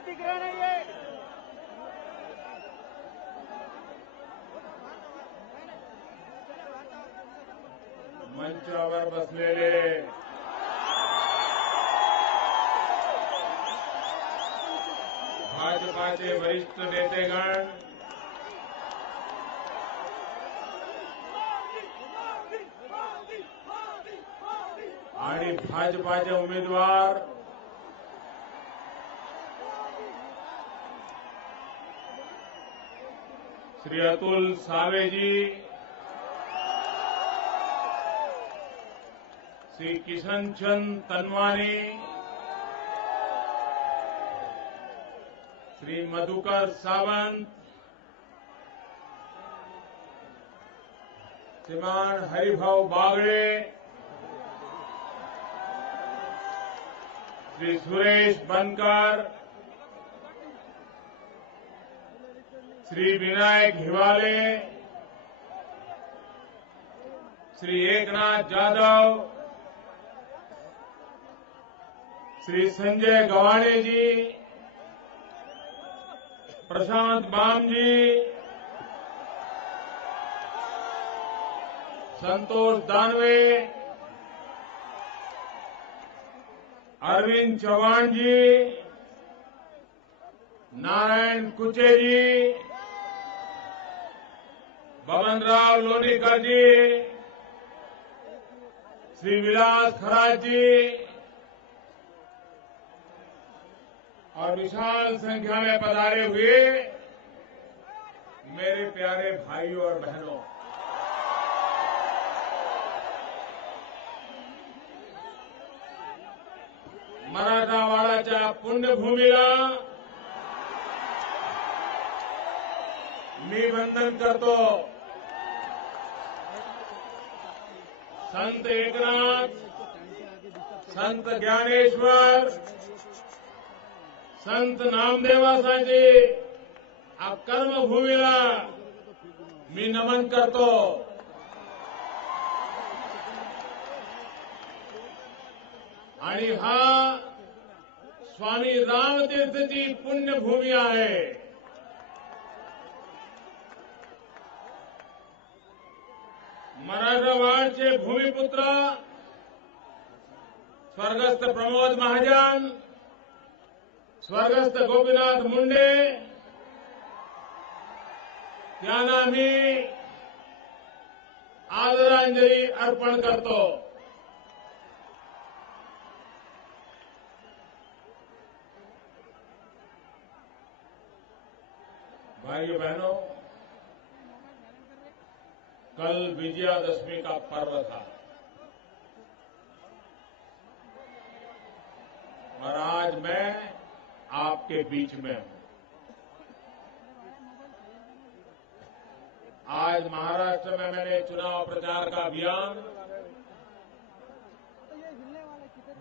दिख रहा नहीं है। मंचावर बसलेले भाजपाचे वरिष्ठ नेतेगण, आणि भाजपाचे उमेदवार श्री अतुल सावे जी, श्री किशन चंद तनवानी, श्री मधुकर सावंत, श्रीमान हरिभाऊ बागड़े, श्री सुरेश बनकर, श्री विनायक हिवाले, श्री एकनाथ जाधव, श्री संजय गवाणे जी, प्रशांत बाम जी, संतोष दानवे, अरविंद चौहान जी, नारायण कुचे जी, बबनराव लोनीकर जी, श्री विलास खराज जी और विशाल संख्या में पधारे हुए मेरे प्यारे भाइयों और बहनों, मराठवाड्याच्या पुण्यभूमीला मी वंदन करतो. संत एकनाथ, संत ज्ञानेश्वर, संत नामदेवासांची कर्मभूमीला मी नमन करतो. आणि हा स्वामी रामतीर्थची पुण्यभूमी आहे. मराठवाडचे भूमिपुत्र स्वर्गस्थ प्रमोद महाजन, स्वर्गस्थ गोपीनाथ मुंडे यांना मी आदरांजली अर्पण करतो. भाइयों बहनों, कल विजयादशमी का पर्व था और आज मैं आपके बीच में हूं. आज महाराष्ट्र में मैंने चुनाव प्रचार का अभियान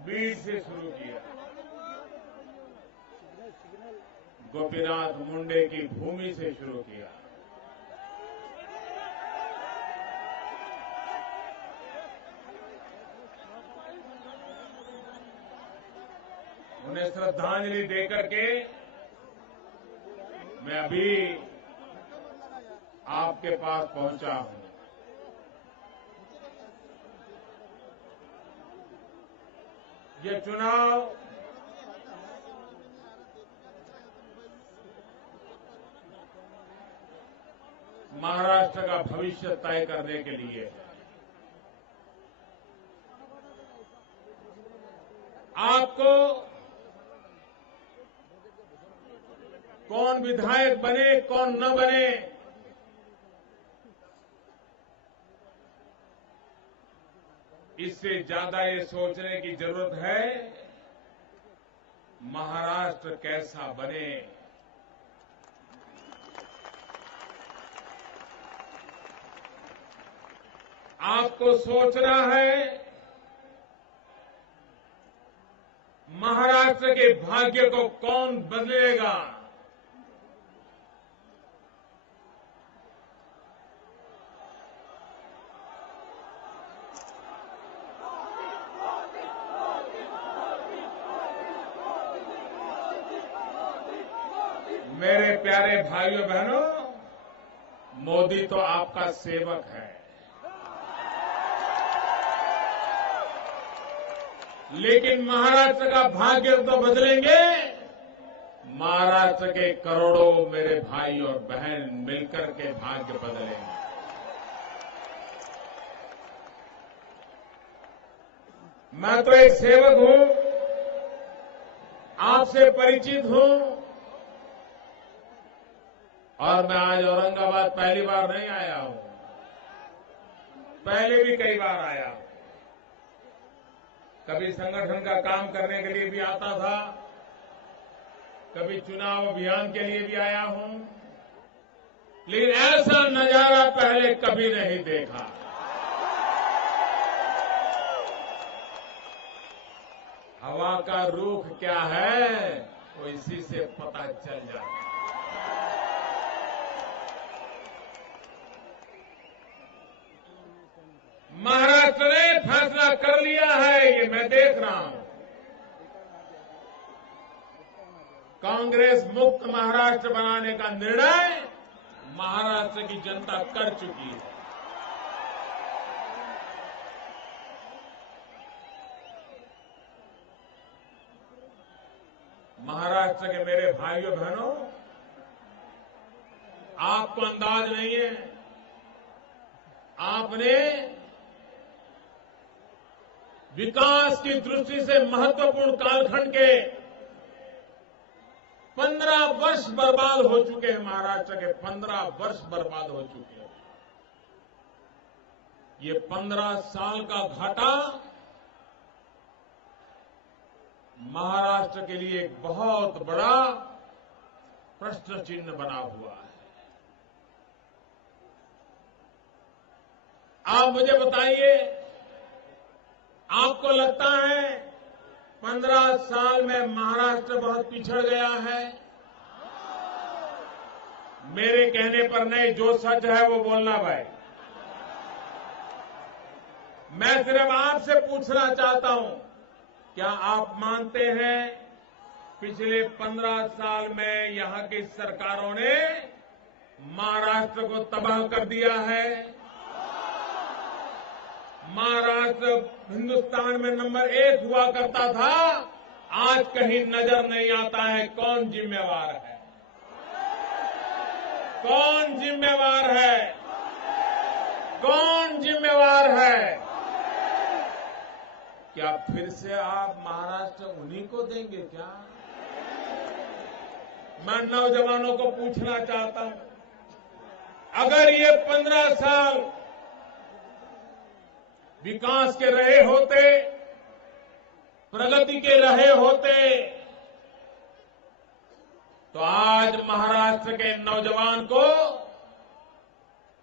बीड से शुरू किया. गोपीनाथ मुंडे की भूमि से शुरू किया. उन्हें श्रद्धांजलि देकर के मैं अभी आपके पास पहुंचा हूं. ये चुनाव महाराष्ट्र का भविष्य तय करने के लिए है. आपको कौन विधायक बने, कौन न बने, इससे ज्यादा ये सोचने की जरूरत है महाराष्ट्र कैसा बने. आपको सोचना है महाराष्ट्र के भाग्य को कौन बदलेगा. मेरे प्यारे भाइयों बहनों, मोदी तो आपका सेवक है, लेकिन महाराष्ट्र का भाग्य तो बदलेंगे महाराष्ट्र के करोड़ों मेरे भाई और बहन मिलकर के भाग्य बदलेंगे। मैं तो एक सेवक हूं, आपसे परिचित हूं, और मैं आज औरंगाबाद पहली बार नहीं आया हूं, पहले भी कई बार आया हूं। कभी संगठन का काम करने के लिए भी आता था, कभी चुनाव अभियान के लिए भी आया हूं, लेकिन ऐसा नजारा पहले कभी नहीं देखा। हवा का रुख क्या है वो इसी से पता चल जाता है। महाराष्ट्र ने फैसला कर लिया है, ये मैं देख रहा हूं। कांग्रेस मुक्त महाराष्ट्र बनाने का निर्णय महाराष्ट्र की जनता कर चुकी है। महाराष्ट्र के मेरे भाइयों बहनों, आपको अंदाज नहीं है, आपने विकास की दृष्टि से महत्वपूर्ण कालखंड के 15 वर्ष बर्बाद हो चुके हैं। महाराष्ट्र के 15 वर्ष बर्बाद हो चुके हैं। ये 15 साल का घाटा महाराष्ट्र के लिए एक बहुत बड़ा प्रश्न चिन्ह बना हुआ है। आप मुझे बताइए, आपको लगता है 15 साल में महाराष्ट्र बहुत पिछड़ गया है? मेरे कहने पर नहीं, जो सच है वो बोलना भाई। मैं सिर्फ आपसे पूछना चाहता हूं, क्या आप मानते हैं पिछले 15 साल में यहां की सरकारों ने महाराष्ट्र को तबाह कर दिया है? महाराष्ट्र हिंदुस्तान में नंबर 1 हुआ करता था, आज कहीं नजर नहीं आता है। कौन जिम्मेवार है? कौन जिम्मेवार है? कौन जिम्मेवार है? क्या फिर से आप महाराष्ट्र उन्हीं को देंगे क्या? मैं नौजवानों को पूछना चाहता हूं, अगर ये 15 साल विकास के रहे होते, प्रगति के रहे होते, तो आज महाराष्ट्र के नौजवान को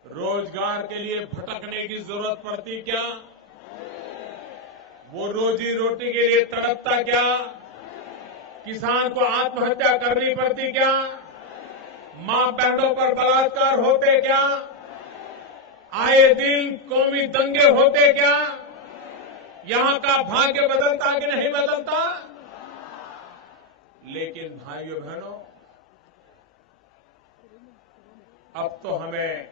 रोजगार के लिए भटकने की जरूरत पड़ती क्या? वो रोजी रोटी के लिए तड़पता क्या? किसान को आत्महत्या करनी पड़ती क्या? मां बहनों पर बलात्कार होते क्या? आए दिन कौमी दंगे होते क्या? यहां का भाग्य बदलता कि नहीं बदलता? लेकिन भाइयों बहनों, अब तो हमें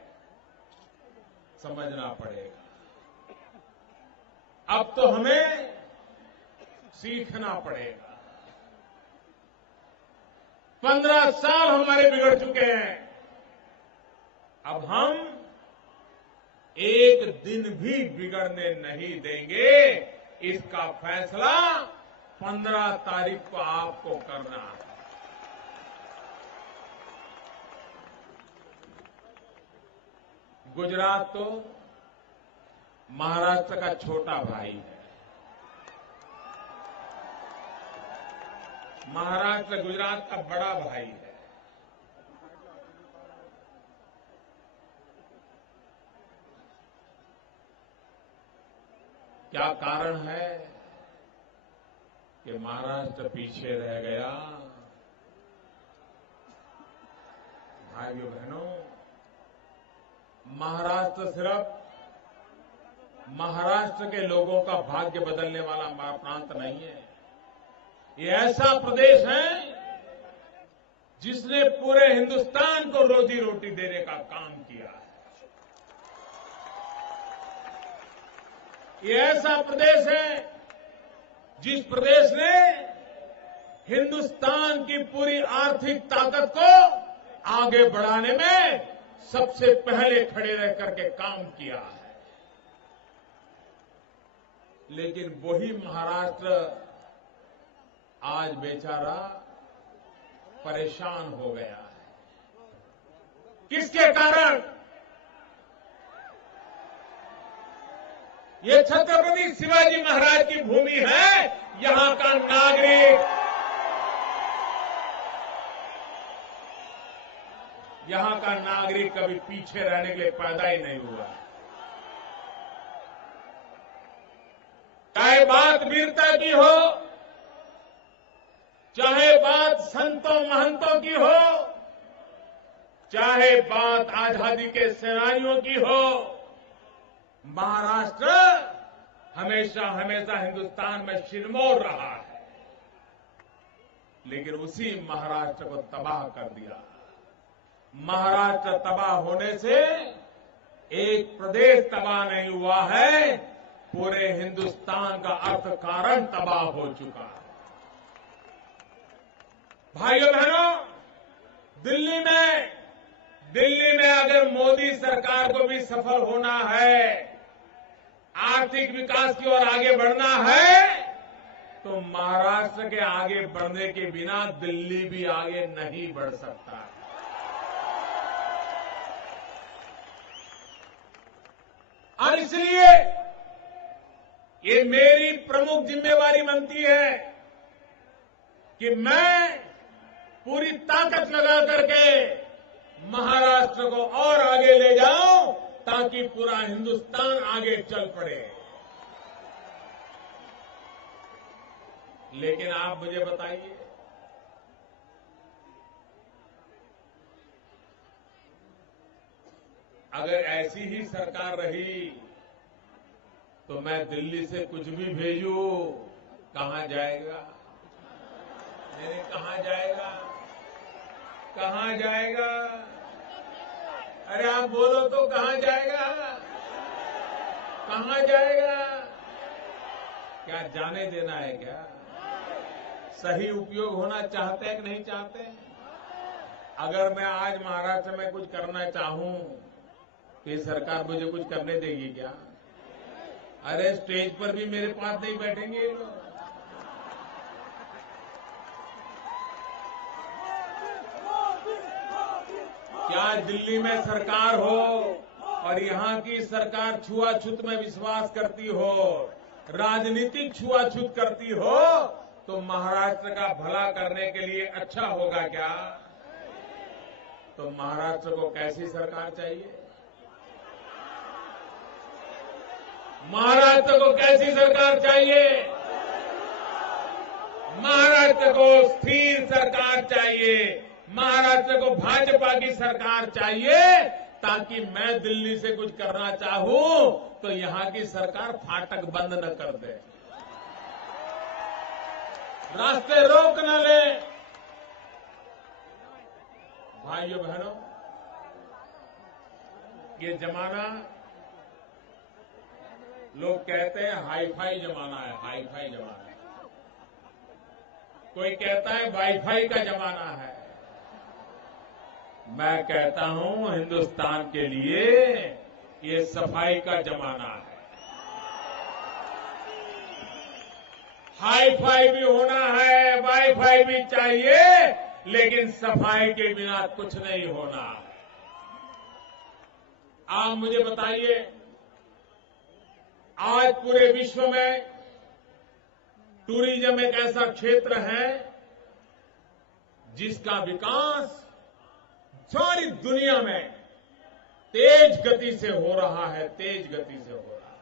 समझना पड़ेगा, अब तो हमें सीखना पड़ेगा। 15 साल हमारे बिगड़ चुके हैं, अब हम एक दिन भी बिगड़ने नहीं देंगे। इसका फैसला 15 तारीख को आपको करना है। गुजरात तो महाराष्ट्र का छोटा भाई है। महाराष्ट्र गुजरात का बड़ा भाई है। क्या कारण है कि महाराष्ट्र पीछे रह गया? भाइयों बहनों, महाराष्ट्र सिर्फ महाराष्ट्र के लोगों का भाग्य बदलने वाला प्रांत नहीं है। ये ऐसा प्रदेश है जिसने पूरे हिंदुस्तान को रोजी रोटी देने का काम किया है। ये ऐसा प्रदेश है जिस प्रदेश ने हिंदुस्तान की पूरी आर्थिक ताकत को आगे बढ़ाने में सबसे पहले खड़े रह करके काम किया है। लेकिन वही महाराष्ट्र आज बेचारा परेशान हो गया है। किसके कारण? ये छत्रपति शिवाजी महाराज की भूमि है। यहां का नागरिक कभी पीछे रहने के लिए पैदा ही नहीं हुआ। चाहे बात वीरता की हो, चाहे बात संतों महंतों की हो, चाहे बात आजादी के सेनानियों की हो, महाराष्ट्र हमेशा हमेशा हिंदुस्तान में सिरमौर रहा है। लेकिन उसी महाराष्ट्र को तबाह कर दिया। महाराष्ट्र तबाह होने से एक प्रदेश तबाह नहीं हुआ है, पूरे हिंदुस्तान का अर्थकारण तबाह हो चुका है। भाइयों बहनों, दिल्ली में अगर मोदी सरकार को भी सफल होना है, आर्थिक विकास की ओर आगे बढ़ना है, तो महाराष्ट्र के आगे बढ़ने के बिना दिल्ली भी आगे नहीं बढ़ सकता है। और इसलिए ये मेरी प्रमुख जिम्मेवारी बनती है कि मैं पूरी ताकत लगा करके महाराष्ट्र को और आगे ले जाऊं, ताकि पूरा हिंदुस्तान आगे चल पड़े। लेकिन आप मुझे बताइए, अगर ऐसी ही सरकार रही तो मैं दिल्ली से कुछ भी भेजूं, कहां जाएगा? मैंने कहां जाएगा? कहां जाएगा? अरे आप बोलो तो कहां जाएगा? कहां जाएगा? क्या जाने देना है क्या? सही उपयोग होना चाहते हैं कि नहीं चाहते? अगर मैं आज महाराष्ट्र में कुछ करना चाहूं तो ये सरकार मुझे कुछ करने देगी क्या? अरे स्टेज पर भी मेरे पास नहीं बैठेंगे ये लोग। क्या दिल्ली में सरकार हो और यहां की सरकार छुआछूत में विश्वास करती हो, राजनीतिक छुआछूत करती हो, तो महाराष्ट्र का भला करने के लिए अच्छा होगा क्या? तो महाराष्ट्र को कैसी सरकार चाहिए? महाराष्ट्र को कैसी सरकार चाहिए? महाराष्ट्र को स्थिर सरकार चाहिए। महाराष्ट्र को भाजपा की सरकार चाहिए, ताकि मैं दिल्ली से कुछ करना चाहूं तो यहां की सरकार फाटक बंद न कर दे, रास्ते रोक न ले। भाइयों बहनों, ये जमाना लोग कहते हैं हाईफाई जमाना है, हाईफाई जमाना है। कोई कहता है वाईफाई का जमाना है। मैं कहता हूं हिंदुस्तान के लिए ये सफाई का जमाना है। हाईफाई भी होना है, वाईफाई भी चाहिए, लेकिन सफाई के बिना कुछ नहीं होना। आप मुझे बताइए, आज पूरे विश्व में टूरिज्म एक ऐसा क्षेत्र है जिसका विकास सारी दुनिया में तेज गति से हो रहा है, तेज गति से हो रहा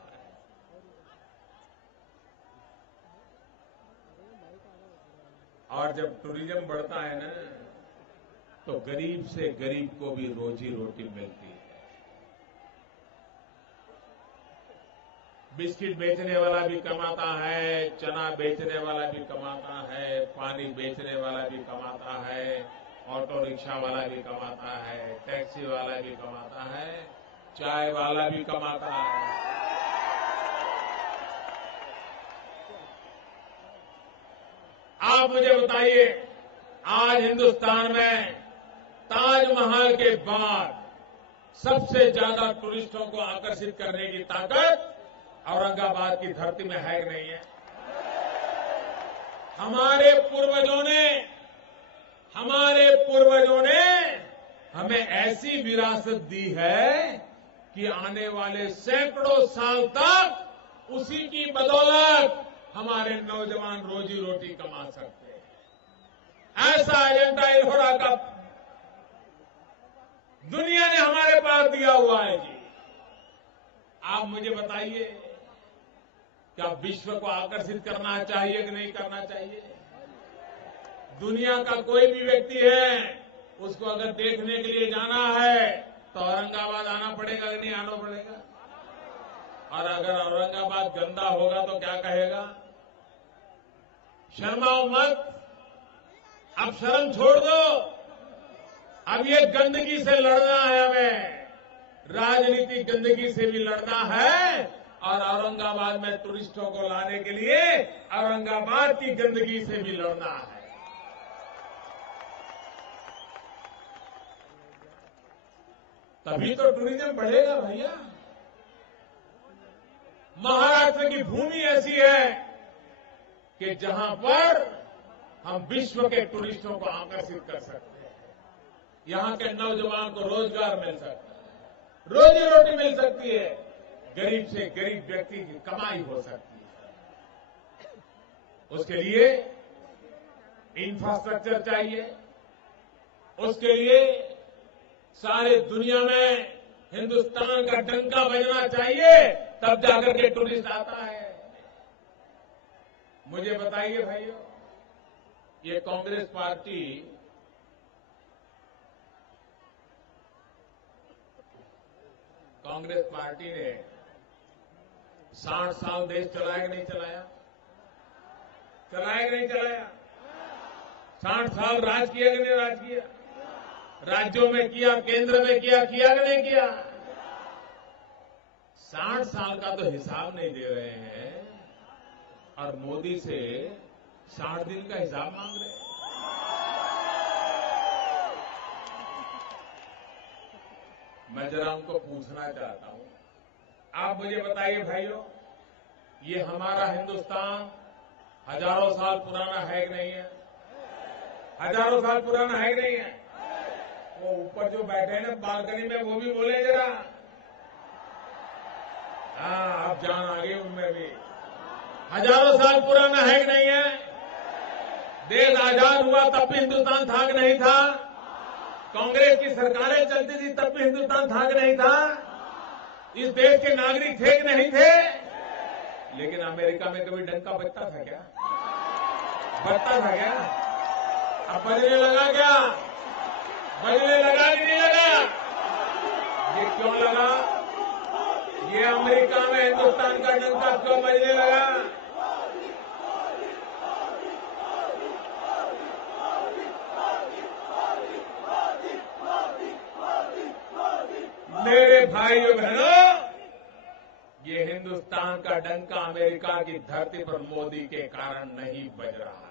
है। और जब टूरिज्म बढ़ता है ना, तो गरीब से गरीब को भी रोजी रोटी मिलती है। बिस्किट बेचने वाला भी कमाता है, चना बेचने वाला भी कमाता है, पानी बेचने वाला भी कमाता है, ऑटो रिक्शा वाला भी कमाता है, टैक्सी वाला भी कमाता है, चाय वाला भी कमाता है। आप मुझे बताइए, आज हिंदुस्तान में ताजमहल के बाद सबसे ज्यादा टूरिस्टों को आकर्षित करने की ताकत औरंगाबाद की धरती में है कि नहीं है? हमारे पूर्वजों ने हमें ऐसी विरासत दी है कि आने वाले सैकड़ों साल तक उसी की बदौलत हमारे नौजवान रोजी रोटी कमा सकते हैं। ऐसा एजेंडा इल्होरा का दुनिया ने हमारे पास दिया हुआ है जी। आप मुझे बताइए, क्या विश्व को आकर्षित करना चाहिए कि नहीं करना चाहिए? दुनिया का कोई भी व्यक्ति है, उसको अगर देखने के लिए जाना है तो औरंगाबाद आना पड़ेगा कि नहीं आना पड़ेगा? और अगर औरंगाबाद गंदा होगा तो क्या कहेगा? शर्माओ मत, अब शर्म छोड़ दो। अब ये गंदगी से लड़ना है हमें, राजनीतिक गंदगी से भी लड़ना है और औरंगाबाद में टूरिस्टों को लाने के लिए औरंगाबाद की गंदगी से भी लड़ना है। तभी तो टूरिज्म बढ़ेगा भैया। महाराष्ट्र की भूमि ऐसी है कि जहां पर हम विश्व के टूरिस्टों को आकर्षित कर सकते हैं। यहां के नौजवान को रोजगार मिल सकता है, रोजी रोटी मिल सकती है, गरीब से गरीब व्यक्ति की कमाई हो सकती है। उसके लिए इंफ्रास्ट्रक्चर चाहिए, उसके लिए सारे दुनिया में हिंदुस्तान का डंका बजना चाहिए, तब जाकर के टूरिस्ट आता है। मुझे बताइए भाइयों, ये कांग्रेस पार्टी ने 60 साल देश चलाया कि नहीं चलाया? चलाया कि नहीं चलाया? 60 साल राज किया कि नहीं राज किया? राज्यों में किया, केंद्र में किया कि नहीं किया? 60 साल का तो हिसाब नहीं दे रहे हैं और मोदी से 60 दिन का हिसाब मांग रहे हैं। मैं जरा उनको पूछना चाहता हूं, आप मुझे बताइए भाइयों, ये हमारा हिंदुस्तान हजारों साल पुराना है कि नहीं है? हजारों साल पुराना है कि नहीं है? वो ऊपर जो बैठे हैं ना बालकनी में, वो भी बोले जरा। हाँ, अब जान आ गई उनमें भी। हजारों साल पुराना है कि नहीं है? देश आजाद हुआ तब भी हिंदुस्तान था कि नहीं था? कांग्रेस की सरकारें चलती थी तब भी हिंदुस्तान था कि नहीं था? इस देश के नागरिक थे कि नहीं थे? लेकिन अमेरिका में कभी डंका बजता था क्या? बजता था क्या? अब बजने लगा क्या? बजने लगा कि नहीं लगा? ये क्यों लगा? ये अमेरिका में हिंदुस्तान का डंका क्यों बजने लगा? मेरे भाइयों बहनों, ये हिंदुस्तान का डंका अमेरिका की धरती पर मोदी के कारण नहीं बज रहा है।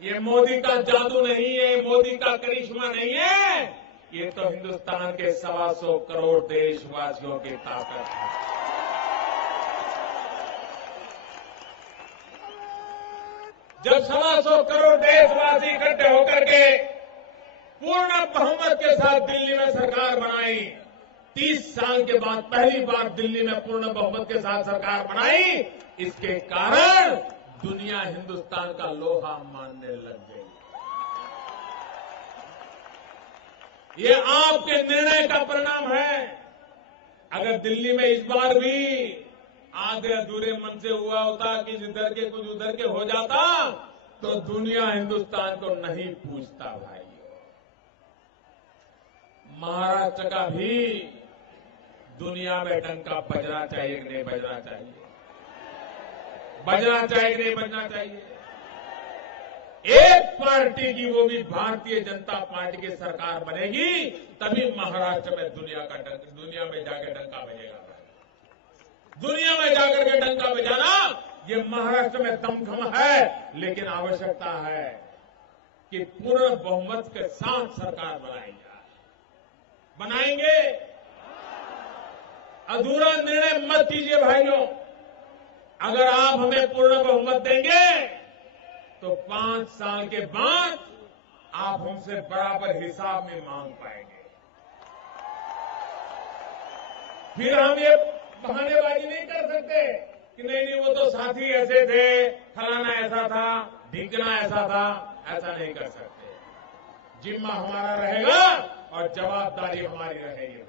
ये मोदी का जादू नहीं है, मोदी का करिश्मा नहीं है, ये तो हिंदुस्तान के 125 करोड़ देशवासियों की ताकत है। जब 125 करोड़ देशवासी इकट्ठे होकर के पूर्ण बहुमत के साथ दिल्ली में सरकार बनाई, 30 साल के बाद पहली बार दिल्ली में पूर्ण बहुमत के साथ सरकार बनाई, इसके कारण दुनिया हिंदुस्तान का लोहा मानने लग गई। ये आपके निर्णय का परिणाम है। अगर दिल्ली में इस बार भी आधे अधूरे मन से हुआ होता कि इधर के कुछ उधर के हो जाता, तो दुनिया हिंदुस्तान को नहीं पूछता भाई। महाराष्ट्र का भी दुनिया में डंका बजना चाहिए कि नहीं बजना चाहिए? बजना चाहिए कि नहीं बजना चाहिए? एक पार्टी की, वो भी भारतीय जनता पार्टी की सरकार बनेगी, तभी महाराष्ट्र में दुनिया में जाकर डंका बजेगा। दुनिया में जाकर के डंका बजाना, ये महाराष्ट्र में दमखम है, लेकिन आवश्यकता है कि पूर्ण बहुमत के साथ सरकार बनाएंगे। अधूरा निर्णय मत कीजिए भाइयों। अगर आप हमें पूर्ण बहुमत देंगे तो 5 साल के बाद आप हमसे बराबर हिसाब में मांग पाएंगे। फिर हम ये बहानेबाजी नहीं कर सकते कि नहीं वो तो साथी ऐसे थे, फलाना ऐसा था, ढिंकना ऐसा था। ऐसा नहीं कर सकते। जिम्मा हमारा रहेगा और जवाबदारी हमारी रहेगी।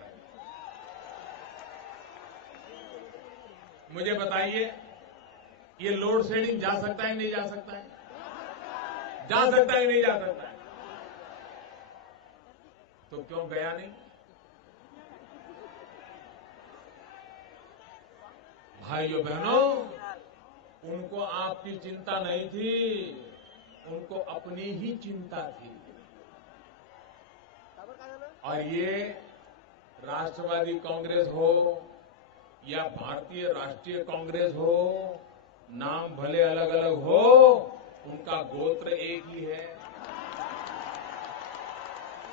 मुझे बताइए, ये लोड शेडिंग जा सकता है नहीं जा सकता है? जा सकता है नहीं जा सकता है? तो क्यों गया नहीं? भाइयों बहनों, उनको आपकी चिंता नहीं थी, उनको अपनी ही चिंता थी। और ये राष्ट्रवादी कांग्रेस हो या भारतीय राष्ट्रीय कांग्रेस हो, नाम भले अलग अलग हो, उनका गोत्र एक ही है।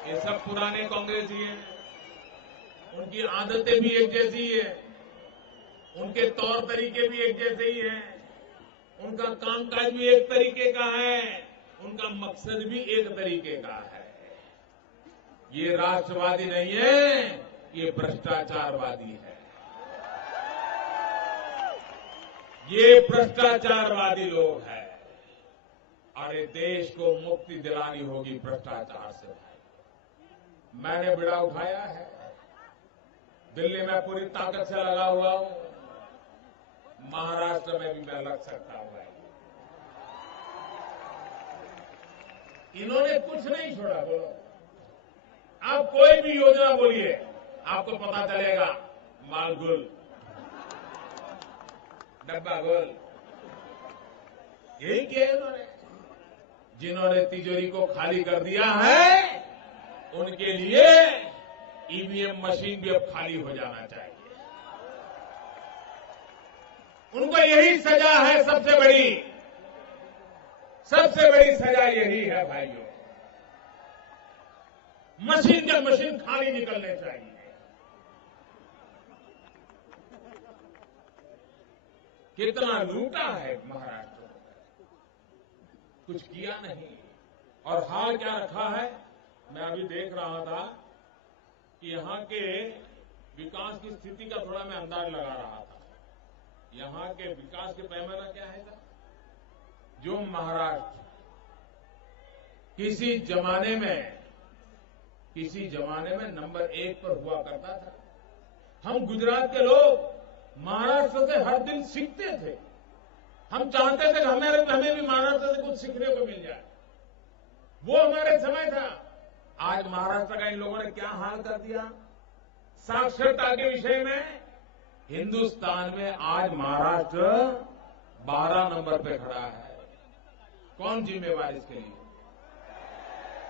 ये सब पुराने कांग्रेसी हैं, उनकी आदतें भी एक जैसी है, उनके तौर तरीके भी एक जैसे ही हैं, उनका कामकाज भी एक तरीके का है, उनका मकसद भी एक तरीके का है। ये राष्ट्रवादी नहीं है, ये भ्रष्टाचारवादी है। ये भ्रष्टाचारवादी लोग हैं और ये देश को मुक्ति दिलानी होगी भ्रष्टाचार से। मैंने बिड़ा उठाया है, दिल्ली में पूरी ताकत से लगा हुआ हूं, महाराष्ट्र में भी मैं लग सकता हूं। इन्होंने कुछ नहीं छोड़ा। बोलो, आप कोई भी योजना बोलिए, आपको पता चलेगा मालगुल, डब्बा गोल। यही किया इन्होंने। जिन्होंने तिजोरी को खाली कर दिया है, उनके लिए ईवीएम मशीन भी अब खाली हो जाना चाहिए। उनको यही सजा है, सबसे बड़ी सजा यही है भाइयों। मशीन जब मशीन खाली निकलने चाहिए। कितना लूटा है महाराष्ट्र में, कुछ किया नहीं। और हाल क्या रखा है, मैं अभी देख रहा था कि यहां के विकास की स्थिति का थोड़ा मैं अंदाज लगा रहा था। यहां के विकास के पैमाना क्या है? जो महाराष्ट्र किसी जमाने में नंबर 1 पर हुआ करता था, हम गुजरात के लोग महाराष्ट्र से हर दिन सीखते थे। हम चाहते थे कि हमें भी महाराष्ट्र से कुछ सीखने को मिल जाए। वो हमारे समय था। आज महाराष्ट्र का इन लोगों ने क्या हाल कर दिया? साक्षरता के विषय में हिंदुस्तान में आज महाराष्ट्र 12 नंबर पे खड़ा है। कौन जिम्मेवार इसके लिए?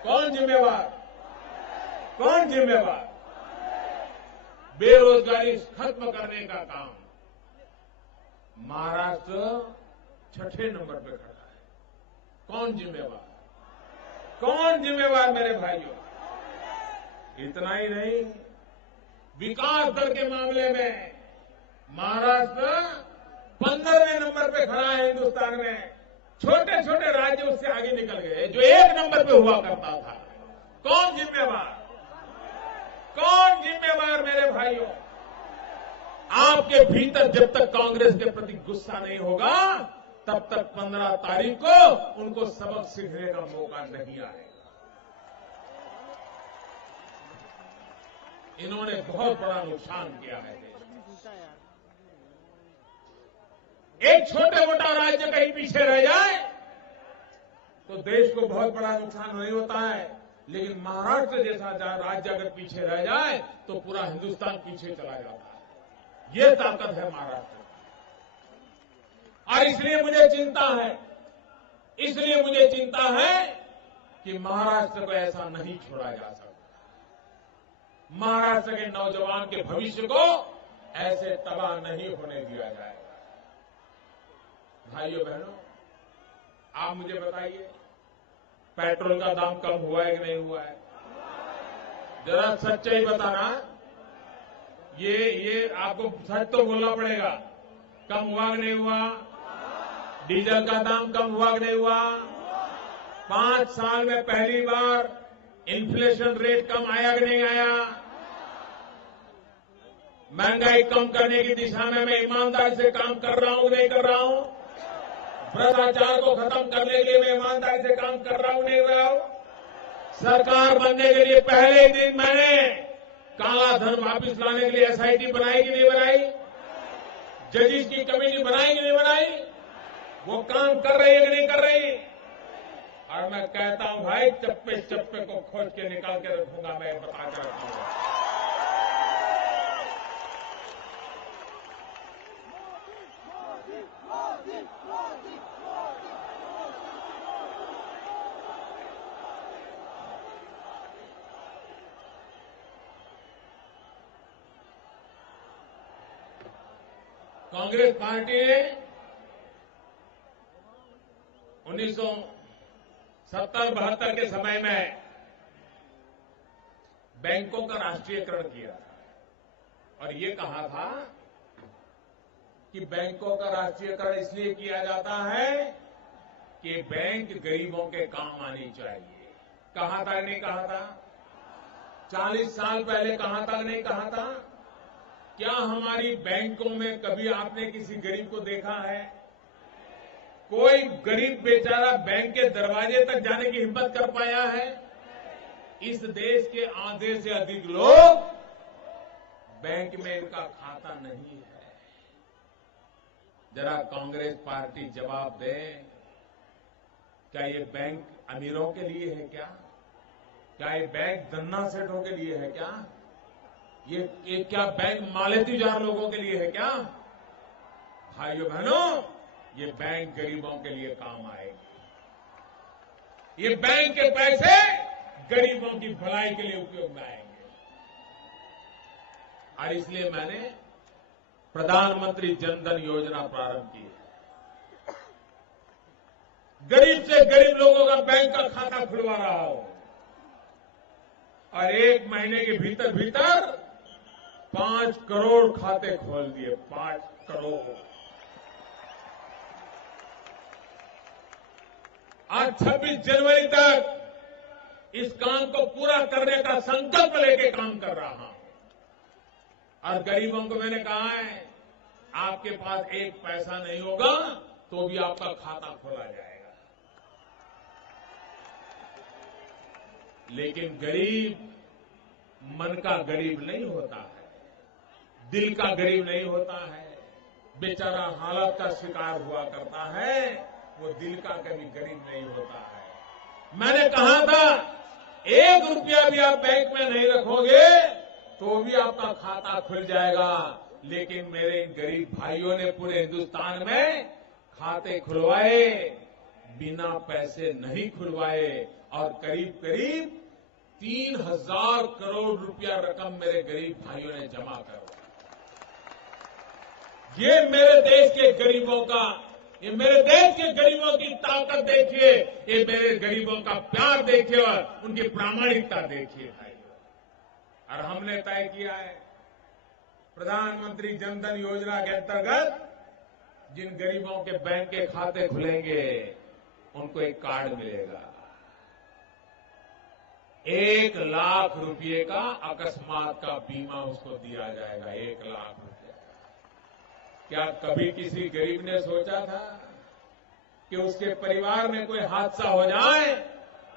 कौन जिम्मेवार? बेरोजगारी खत्म करने का काम महाराष्ट्र 6ठे नंबर पे खड़ा है। कौन जिम्मेवार मेरे भाइयों? इतना ही नहीं, विकास दर के मामले में महाराष्ट्र 15वें नंबर पे खड़ा है हिंदुस्तान में। छोटे छोटे राज्य उससे आगे निकल गए, जो 1 नंबर पे हुआ करता था। कौन जिम्मेवार मेरे भाइयों? आपके भीतर जब तक कांग्रेस के प्रति गुस्सा नहीं होगा, तब तक 15 तारीख को उनको सबक सीखने का मौका नहीं आएगा। इन्होंने बहुत बड़ा नुकसान किया है देश में। एक छोटे मोटा राज्य कहीं पीछे रह जाए तो देश को बहुत बड़ा नुकसान नहीं होता है, लेकिन महाराष्ट्र जैसा राज्य अगर पीछे रह जाए तो पूरा हिंदुस्तान पीछे चला जाता है। ये ताकत है महाराष्ट्र। और इसलिए मुझे चिंता है इसलिए मुझे चिंता है कि महाराष्ट्र को ऐसा नहीं छोड़ा जा सकता। महाराष्ट्र के नौजवान के भविष्य को ऐसे तबाह नहीं होने दिया जाएगा। भाइयों बहनों, आप मुझे बताइए, पेट्रोल का दाम कम हुआ है कि नहीं हुआ है? जरा सच्चाई बताना। ये आपको सच तो बोलना पड़ेगा। कम हुआ कि नहीं हुआ? डीजल का दाम कम हुआ कि नहीं हुआ? 5 साल में पहली बार इन्फ्लेशन रेट कम आया कि नहीं आया? महंगाई कम करने की दिशा में मैं ईमानदारी से काम कर रहा हूं कि नहीं कर रहा हूं? भ्रष्टाचार को खत्म करने के लिए मैं ईमानदारी से काम कर रहा हूं नहीं कर रहा हूं? सरकार बनने के लिए पहले दिन मैंने काला धन वापिस लाने के लिए एसआईटी बनाई कि नहीं बनाई? जजिस की कमेटी बनाई कि नहीं बनाई? वो काम कर रही है कि नहीं कर रही? और मैं कहता हूं भाई, चप्पे चप्पे को खोज के निकाल के रखूंगा, मैं बता के रखूंगा। कांग्रेस पार्टी ने 1970-72 के समय में बैंकों का राष्ट्रीयकरण किया और ये कहा था कि बैंकों का राष्ट्रीयकरण इसलिए किया जाता है कि बैंक गरीबों के काम आनी चाहिए। कहा था नहीं कहा था? 40 साल पहले कहा था नहीं कहा था? क्या हमारी बैंकों में कभी आपने किसी गरीब को देखा है? कोई गरीब बेचारा बैंक के दरवाजे तक जाने की हिम्मत कर पाया है? इस देश के आधे से अधिक लोग बैंक में इनका खाता नहीं है। जरा कांग्रेस पार्टी जवाब दे, क्या ये बैंक अमीरों के लिए है क्या? क्या ये बैंक धन्ना सेठों के लिए है क्या? ये क्या बैंक मालेतीजार लोगों के लिए है क्या? भाइयों बहनों, ये बैंक गरीबों के लिए काम आएगी। ये बैंक के पैसे गरीबों की भलाई के लिए उपयोग में आएंगे। और इसलिए मैंने प्रधानमंत्री जनधन योजना प्रारंभ की है। गरीब से गरीब लोगों का बैंक का खाता खुलवा रहा हूं और 1 महीने के भीतर भीतर 5 करोड़ खाते खोल दिए। 5 करोड़। आज 26 जनवरी तक इस काम को पूरा करने का संकल्प लेके काम कर रहा हूं और गरीबों को मैंने कहा है, आपके पास 1 पैसा नहीं होगा तो भी आपका खाता खोला जाएगा। लेकिन गरीब मन का गरीब नहीं होता है, दिल का गरीब नहीं होता है। बेचारा हालत का शिकार हुआ करता है, वो दिल का कभी गरीब नहीं होता है। मैंने कहा था, 1 रुपया भी आप बैंक में नहीं रखोगे तो भी आपका खाता खुल जाएगा। लेकिन मेरे इन गरीब भाइयों ने पूरे हिंदुस्तान में खाते खुलवाए, बिना पैसे नहीं खुलवाए और करीब करीब 3000 करोड़ रुपया रकम मेरे गरीब भाइयों ने जमा करवाई। ये मेरे देश के गरीबों का, ये मेरे देश के गरीबों की ताकत देखिए, ये मेरे गरीबों का प्यार देखिए और उनकी प्रामाणिकता देखिए भाइयों। और हमने तय किया है, प्रधानमंत्री जनधन योजना के अंतर्गत जिन गरीबों के बैंक के खाते खुलेंगे उनको एक कार्ड मिलेगा। 1 लाख रुपए का अकस्मात का बीमा उसको दिया जाएगा। 1 लाख रुपए। क्या कभी किसी गरीब ने सोचा था कि उसके परिवार में कोई हादसा हो जाए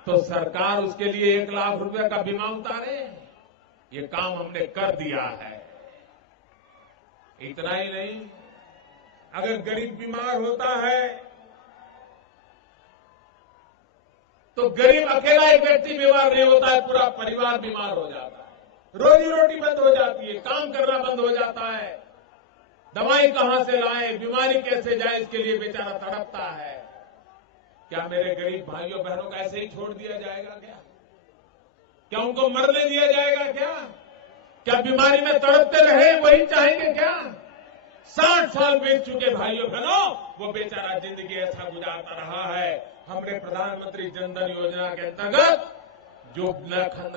तो सरकार उसके लिए 1 लाख रुपए का बीमा उतारे? ये काम हमने कर दिया है। इतना ही नहीं, अगर गरीब बीमार होता है तो गरीब अकेला एक व्यक्ति बीमार नहीं होता है, पूरा परिवार बीमार हो जाता है। रोजी रोटी बंद हो जाती है, काम करना बंद हो जाता है। दवाई कहां से लाए, बीमारी कैसे जाए, इसके लिए बेचारा तड़पता है। क्या मेरे गरीब भाइयों बहनों को ऐसे ही छोड़ दिया जाएगा क्या? क्या उनको मरने दिया जाएगा क्या? क्या बीमारी में तड़पते रहे वही चाहेंगे क्या? 60 साल बीत चुके भाइयों बहनों, वो बेचारा जिंदगी ऐसा गुजारता रहा है। हमने प्रधानमंत्री जनधन योजना के अंतर्गत जो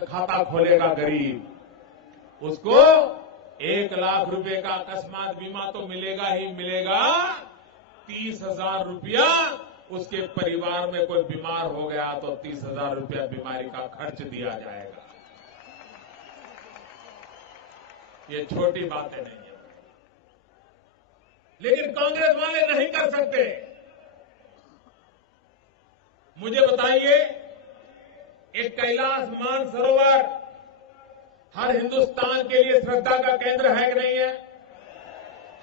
खाता खोलेगा गरीब, उसको 1 लाख रुपए का अकस्मात बीमा तो मिलेगा ही मिलेगा, 30,000 रुपया उसके परिवार में कोई बीमार हो गया तो 30,000 रुपया बीमारी का खर्च दिया जाएगा। ये छोटी बातें नहीं है, लेकिन कांग्रेस वाले नहीं कर सकते। मुझे बताइए, एक कैलाश मानसरोवर हर हिंदुस्तान के लिए श्रद्धा का केंद्र है कि नहीं है?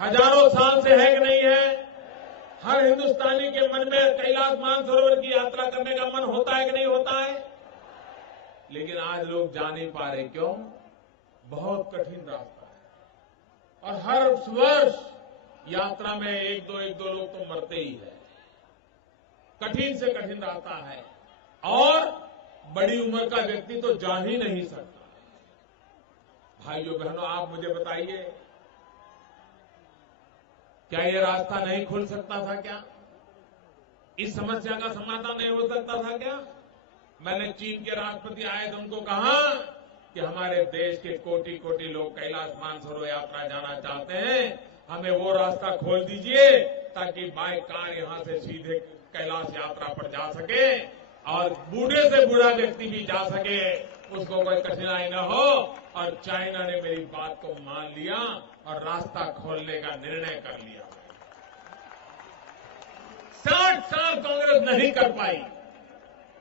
हजारों साल से है कि नहीं है? हर हिंदुस्तानी के मन में कैलाश मानसरोवर की यात्रा करने का मन होता है कि नहीं होता है? लेकिन आज लोग जा नहीं पा रहे। क्यों? बहुत कठिन रास्ता है और हर वर्ष यात्रा में एक दो लोग तो मरते ही है। कठिन से कठिन रास्ता है और बड़ी उम्र का व्यक्ति तो जा ही नहीं सकता। भाइयों बहनों, आप मुझे बताइए, क्या ये रास्ता नहीं खुल सकता था क्या? इस समस्या का समाधान नहीं हो सकता था क्या? मैंने चीन के राष्ट्रपति आए थे, उनको कहा कि हमारे देश के कोटि कोटि लोग कैलाश मानसरोवर यात्रा जाना चाहते हैं, हमें वो रास्ता खोल दीजिए ताकि बाय कार यहां से सीधे कैलाश यात्रा पर जा सके और बूढ़े से बूढ़ा व्यक्ति भी जा सके, उसको कोई कठिनाई न हो। और चाइना ने मेरी बात को मान लिया और रास्ता खोलने का निर्णय कर लिया। 60 साल कांग्रेस नहीं कर पाई,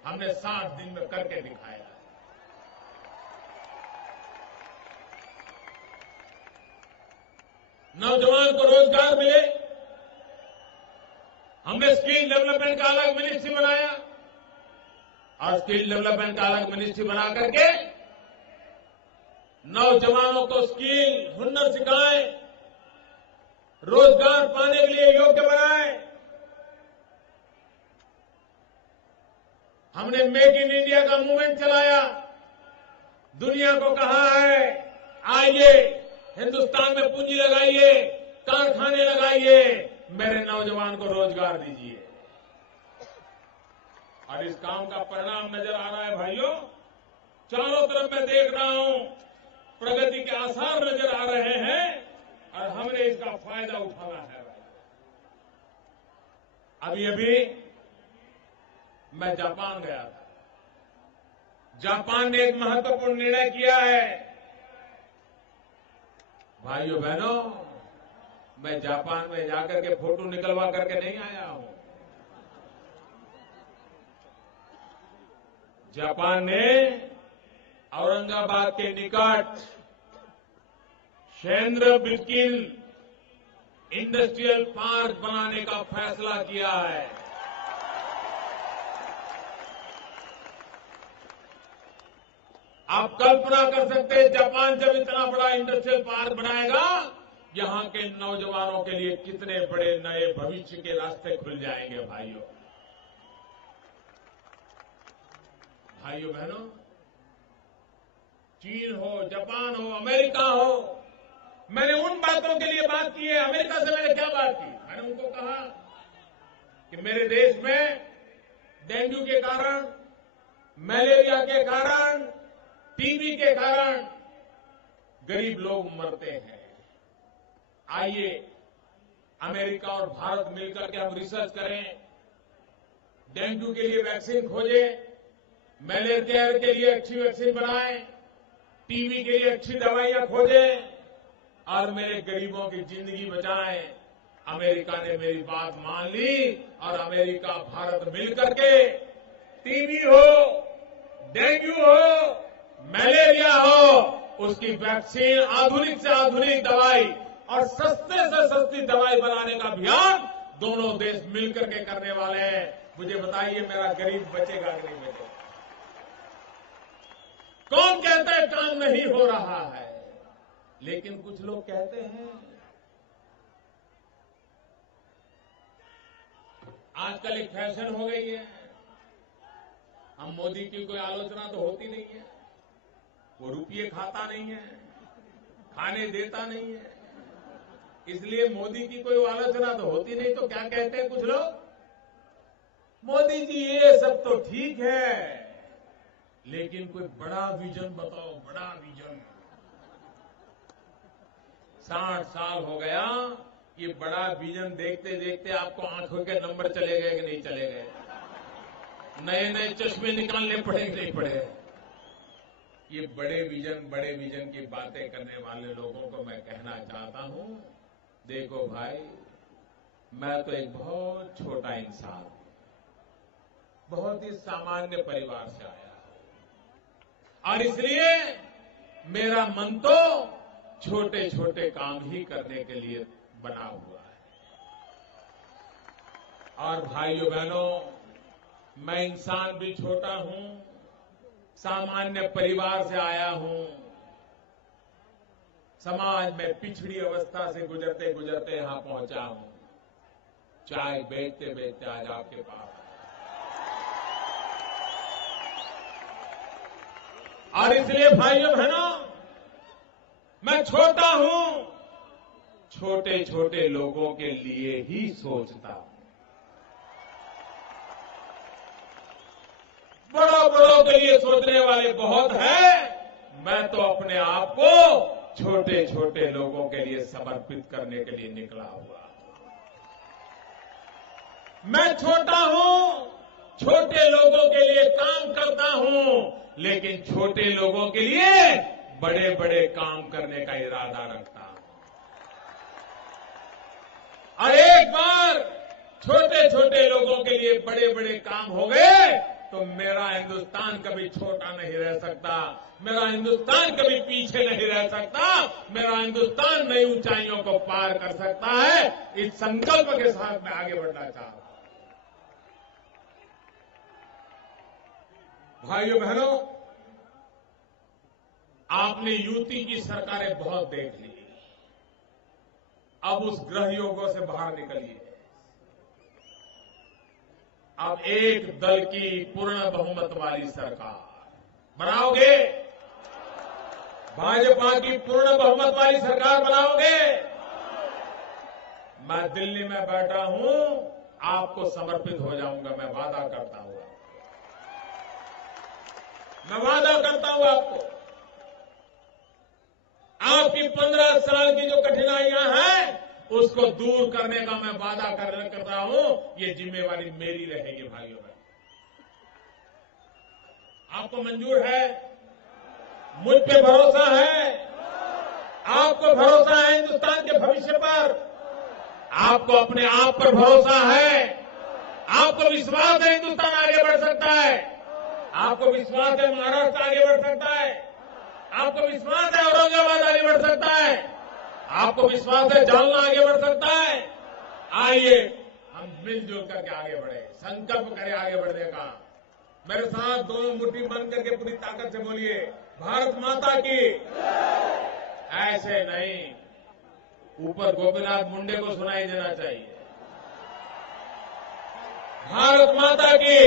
हमने 60 दिन में करके दिखाया। नौजवान को रोजगार मिले, हमने स्किल डेवलपमेंट का अलग मिनिस्ट्री बनाया और स्किल डेवलपमेंट का अलग मिनिस्ट्री बना करके नौजवानों को स्किल हुनर सिखाए, रोजगार पाने के लिए योग्य बनाए। हमने मेक इन इंडिया का मूवमेंट चलाया, दुनिया को कहा है आइए हिंदुस्तान में पूंजी लगाइए, कारखाने लगाइए, मेरे नौजवान को रोजगार दीजिए। और इस काम का परिणाम नजर आ रहा है भाइयों। चारों तरफ मैं देख रहा हूं, प्रगति के आसार नजर आ रहे हैं और हमने इसका फायदा उठाना है। अभी अभी मैं जापान गया था। जापान ने एक महत्वपूर्ण निर्णय किया है। भाइयों बहनों, मैं जापान में जाकर के फोटो निकलवा करके नहीं आया हूं। जापान ने औरंगाबाद के निकट शेंद्र बिल्किन इंडस्ट्रियल पार्क बनाने का फैसला किया है। आप कल्पना कर सकते हैं, जापान जब इतना बड़ा इंडस्ट्रियल पार्क बनाएगा, यहां के नौजवानों के लिए कितने बड़े नए भविष्य के रास्ते खुल जाएंगे। भाइयों बहनों, चीन हो, जापान हो, अमेरिका हो, मैंने उन बातों के लिए बात की है। अमेरिका से मैंने क्या बात की? मैंने उनको कहा कि मेरे देश में डेंगू के कारण, मलेरिया के कारण, टीबी के कारण गरीब लोग मरते हैं। आइए अमेरिका और भारत मिलकर के हम रिसर्च करें, डेंगू के लिए वैक्सीन खोजें, मलेरिया के लिए अच्छी वैक्सीन बनाएं, टीबी के लिए अच्छी दवाइयां खोजें और मेरे गरीबों की जिंदगी बचाएं। अमेरिका ने मेरी बात मान ली और अमेरिका भारत मिलकर के टीबी हो, डेंगू हो, मलेरिया हो, उसकी वैक्सीन, आधुनिक से आधुनिक दवाई और सस्ते से सस्ती दवाई बनाने का अभियान दोनों देश मिलकर के करने वाले हैं। मुझे बताइए, मेरा गरीब बचेगा कि नहीं बचेगा? कौन कहता है काम नहीं हो रहा है? लेकिन कुछ लोग कहते हैं। आजकल एक फैशन हो गई है, हम मोदी की कोई आलोचना तो होती नहीं है, वो रुपये खाता नहीं है, खाने देता नहीं है, इसलिए मोदी की कोई आलोचना तो होती नहीं। तो क्या कहते हैं कुछ लोग, मोदी जी ये सब तो ठीक है, लेकिन कोई बड़ा विजन बताओ, बड़ा विजन। 60 साल हो गया, ये बड़ा विजन देखते देखते आपको आंखों के नंबर चले गए कि नहीं चले गए? नए नए चश्मे निकालने पड़े कि नहीं पड़े? ये बड़े विजन की बातें करने वाले लोगों को मैं कहना चाहता हूं, देखो भाई, मैं तो एक बहुत छोटा इंसान, बहुत ही सामान्य परिवार से आया और इसलिए मेरा मन तो छोटे छोटे काम ही करने के लिए बना हुआ है। और भाइयों बहनों, मैं इंसान भी छोटा हूं, सामान्य परिवार से आया हूं, समाज में पिछड़ी अवस्था से गुजरते गुजरते यहां पहुंचा हूं, चाय बेचते बेचते आज आपके पास। और इसलिए भाइयों बहनों, मैं छोटा हूं, छोटे छोटे लोगों के लिए ही सोचता हूं। बड़ों बड़ों के लिए सोचने वाले बहुत हैं, मैं तो अपने आप को छोटे छोटे लोगों के लिए समर्पित करने के लिए निकला हुआ। मैं छोटा हूं, छोटे लोगों के लिए काम करता हूं, लेकिन छोटे लोगों के लिए बड़े बड़े काम करने का इरादा रखता हूं। और एक बार छोटे छोटे लोगों के लिए बड़े बड़े काम हो गए तो मेरा हिंदुस्तान कभी छोटा नहीं रह सकता, मेरा हिंदुस्तान कभी पीछे नहीं रह सकता, मेरा हिंदुस्तान नई ऊंचाइयों को पार कर सकता है। इस संकल्प के साथ मैं आगे बढ़ना चाहता हूं। भाइयों बहनों, आपने यूपी की सरकारें बहुत देख ली, अब उस ग्रह योगों से बाहर निकलिए। अब एक दल की पूर्ण बहुमत वाली सरकार बनाओगे, भाजपा की पूर्ण बहुमत वाली सरकार बनाओगे। मैं दिल्ली में बैठा हूं, आपको समर्पित हो जाऊंगा, मैं वादा करता हूं, मैं वादा करता हूं आपको। आपकी 15 साल की जो कठिनाइयां हैं उसको दूर करने का मैं वादा कर रहा हूं, ये जिम्मेवारी मेरी रहेगी। भाइयों बहनों, आपको मंजूर है, मुझ पे भरोसा है, आपको भरोसा है हिंदुस्तान के भविष्य पर, आपको अपने आप पर भरोसा है, आपको विश्वास है हिंदुस्तान आगे बढ़ सकता है, आपको विश्वास है महाराष्ट्र आगे बढ़ सकता है, आपको विश्वास है औरंगाबाद आगे बढ़ सकता है, आपको विश्वास है जालना आगे बढ़ सकता है। आइए हम मिलजुल करके आगे बढ़े, संकल्प करें आगे बढ़ने का। मेरे साथ दोनों मुट्ठी बंद करके पूरी ताकत से बोलिए, भारत माता की। ऐसे नहीं, ऊपर गोपीनाथ मुंडे को सुनाई देना चाहिए। भारत माता की,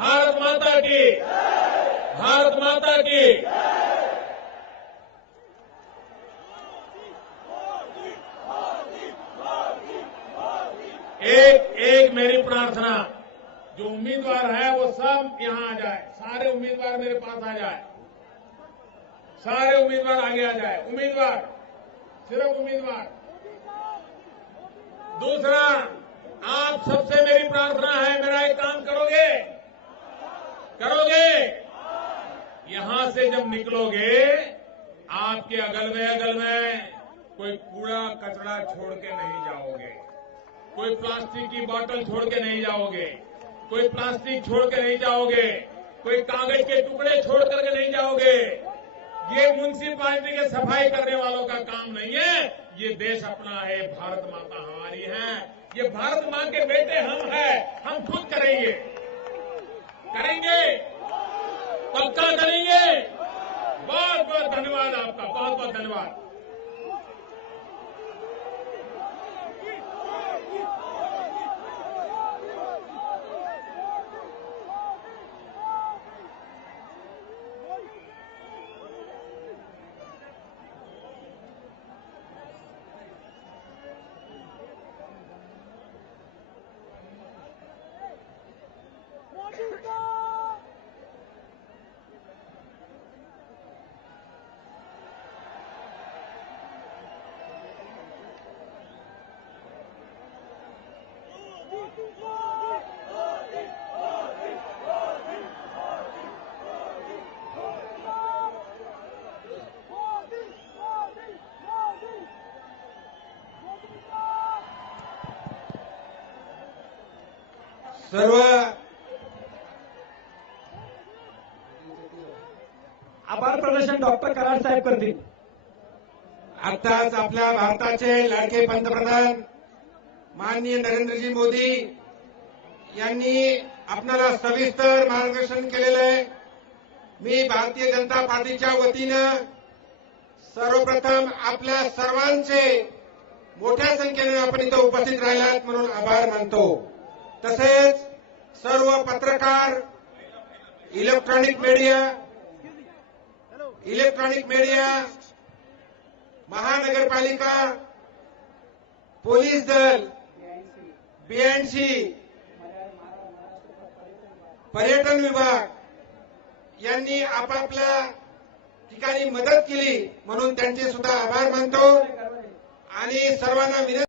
भारत माता की, भारत माता की। एक मेरी प्रार्थना, जो उम्मीदवार है वो सब यहां आ जाए, सारे उम्मीदवार मेरे पास आ जाए, सारे उम्मीदवार आगे आ जाए। उम्मीदवार, सिर्फ उम्मीदवार। दूसरा, आप सबसे मेरी प्रार्थना है, मेरा एक काम करोगे, करोगे? यहां से जब निकलोगे, आपके अगल में कोई कूड़ा कचरा छोड़ के नहीं जाओगे, कोई प्लास्टिक की बोतल छोड़ के नहीं जाओगे, कोई प्लास्टिक छोड़ के नहीं जाओगे, कोई कागज के टुकड़े छोड़ करके नहीं जाओगे। ये म्युनिसिपैलिटी के सफाई करने वालों का काम नहीं है, ये देश अपना है, भारत माता हमारी है, ये भारत मां के बेटे हम हैं, हम खुद करेंगे, करेंगे, पक्का करेंगे। बहुत बहुत धन्यवाद आपका, बहुत बहुत धन्यवाद। सर्व आभार प्रदर्शन डॉक्टर कराड साहेब करतील. आताच आपल्या भारताचे लाडके पंतप्रधान माननीय नरेंद्रजी मोदी यांनी आपल्याला सविस्तर मार्गदर्शन केलेलं आहे. मी भारतीय जनता पार्टीच्या वतीनं सर्वप्रथम आपल्या सर्वांचे मोठ्या संख्येने आपण इथं उपस्थित राहिलात म्हणून आभार मानतो. तसेच सर्व पत्रकार, इलेक्ट्रॉनिक मीडिया, महानगरपालिका, पोलीस दल, बीएनसी, पर्यटन विभाग यांनी आपापल्या ठिकाणी मदत केली म्हणून त्यांचे सुद्धा आभार मानतो आणि सर्वांना विनंती